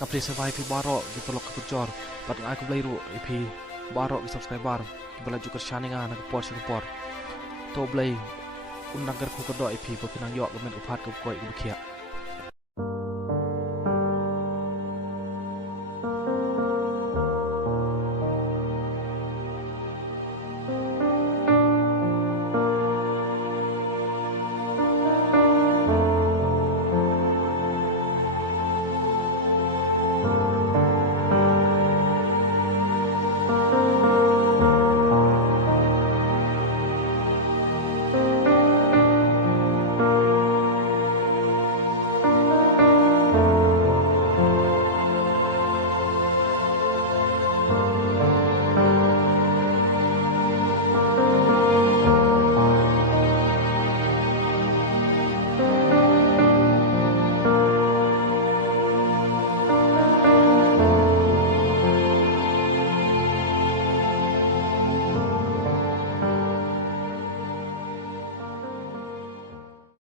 Kapri survive pi baro gitu lok kecor. Pat ngai ku blai ru pi baro ki subscriber. Ki bala juga shaninga na por por. To blai un nagar ku ko do pi po pinang yok men upat ku koi ku kia.